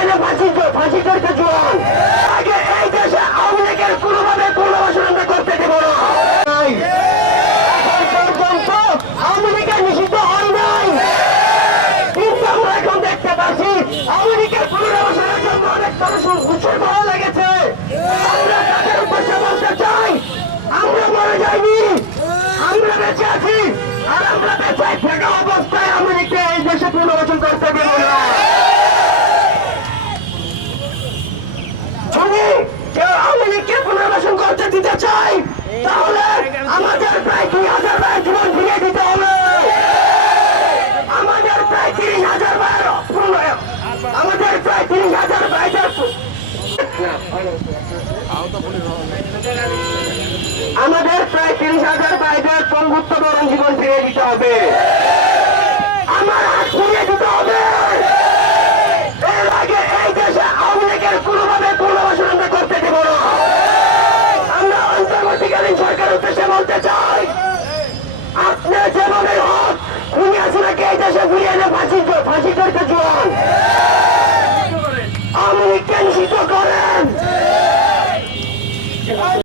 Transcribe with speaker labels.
Speaker 1: এনে ফাঁসি ফাঁসি করতে জোয়ান আগে এই দেশে আওয়ামী লীগের কোনোভাবে পুনর্বাসন আমরা করতে দেব না। পর্যন্ত আওয়ামী লীগের নিষিদ্ধ হয় নাই। কিন্তু করতে দিতে চাই, তাহলে আমাদের প্রায় দুই হাজার ভাই জীবন ফিরিয়ে দিতে হবে। আমাদের প্রায় তিরিশ হাজার ভাইয়ের আমাদের প্রায় তিরিশ হাজার ভাইদের আমাদের প্রায় তিরিশ হাজার ভাইদের পঙ্গুত্ব বরণ জীবন ফিরিয়ে দিতে হবে।